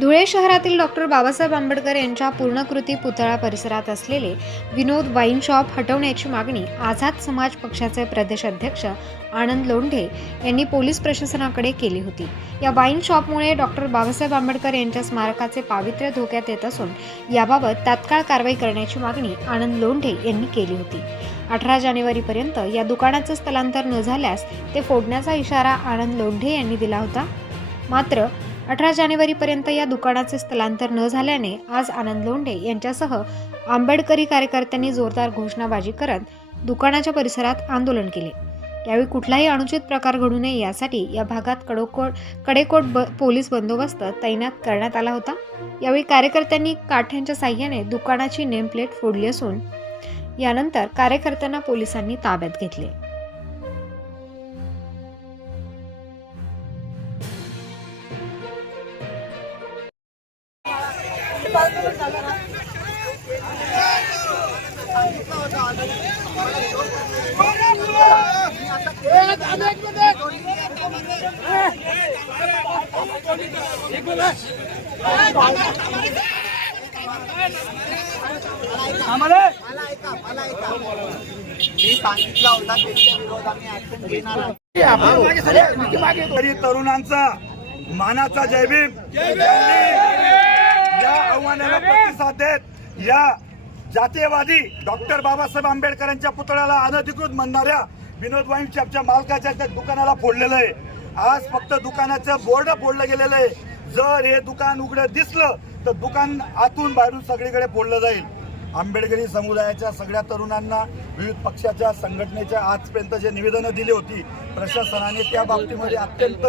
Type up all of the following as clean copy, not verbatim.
धुळे शहरातील डॉक्टर बाबासाहेब आंबेडकर यांच्या पूर्णकृती पुतळा परिसरात असलेले विनोद वाईन शॉप हटवण्याची मागणी आझाद समाज पक्षाचे प्रदेश अध्यक्ष आनंद लोंढे यांनी पोलीस प्रशासनाकडे केली होती। या वाईन शॉपमुळे डॉक्टर बाबासाहेब आंबेडकर यांच्या स्मारकाचे पावित्र्य धोक्यात येत असून याबाबत तात्काळ कारवाई करण्याची मागणी आनंद लोंढे यांनी केली होती। 18 जानेवारीपर्यंत या दुकानाचे स्थलांतर न झाल्यास ते फोडण्याचा इशारा आनंद लोंढे यांनी दिला होता। मात्र 18 जानेवारीपर्यंत या दुकानाचे स्थलांतर न झाल्याने आज आनंद लोंढे यांच्यासह आंबेडकरी कार्यकर्त्यांनी जोरदार घोषणाबाजी करत दुकानाच्या परिसरात आंदोलन केले। यावेळी कुठलाही अनुचित प्रकार घडू नये यासाठी या भागात कडेकोट पोलीस बंदोबस्त तैनात करण्यात आला होता। यावेळी कार्यकर्त्यांनी काठ्यांच्या साहाय्याने दुकानाची नेमप्लेट फोडली असून यानंतर कार्यकर्त्यांना पोलिसांनी ताब्यात घेतले। तरुणांचा मानाचा जय भीम या आव्हानाला प्रतिसाद देत या जातीयवादी डॉक्टर बाबासाहेब आंबेडकरांच्या पुतळ्याला अनधिकृत म्हणणाऱ्या विनोद वाईन शॉपच्या मालकाच्या दुकानाला फोडलेलं आहे। आज फक्त दुकानाचं बोर्ड फोडलं गेलेलं आहे। जर हे दुकान उघडं दिसलं तर दुकान आतून बाहेरून सगळीकडे फोडलं जाईल। आंबेडकरी समुदायाच्या सगळ्या तरुणांना विविध पक्षाच्या संघटनेच्या आजपर्यंत जे निवेदनं दिली होती प्रशासनाने त्या बाबतीमध्ये अत्यंत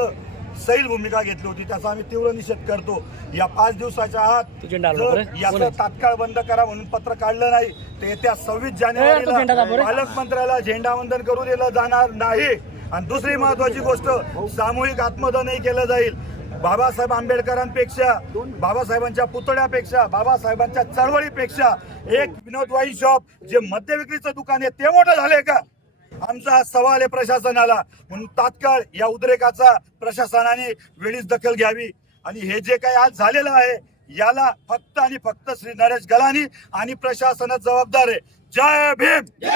सैल भूमिका घेतली होती, त्याचा आम्ही तीव्र निषेध करतो। या 5 दिवसाच्या आत जर याचं तात्काळ बंद करा म्हणून पत्र काढलं नाही तर येत्या 26 जानेवारीला पालकमंत्र्याला झेंडावंदन करू दिलं जाणार नाही। आणि दुसरी महत्वाची गोष्ट, सामूहिक आत्मदहनही केलं जाईल। बाबासाहेब आंबेडकरांपेक्षा, बाबासाहेबांच्या पुतळ्यापेक्षा, बाबासाहेबांच्या चळवळीपेक्षा एक विनोद वाईन शॉप जे मद्य विक्रीचं दुकान आहे ते मोठं झालंय का? आमचा सवाल आहे प्रशासनाला। म्हणून तात्काळ या उद्रेकाचा प्रशासनाने वेळीच दखल घ्यावी आणि हे जे काही आज झालेलं आहे याला फक्त आणि फक्त श्री नरेश गलानी आणि प्रशासनच जबाबदार आहे। जय भीम।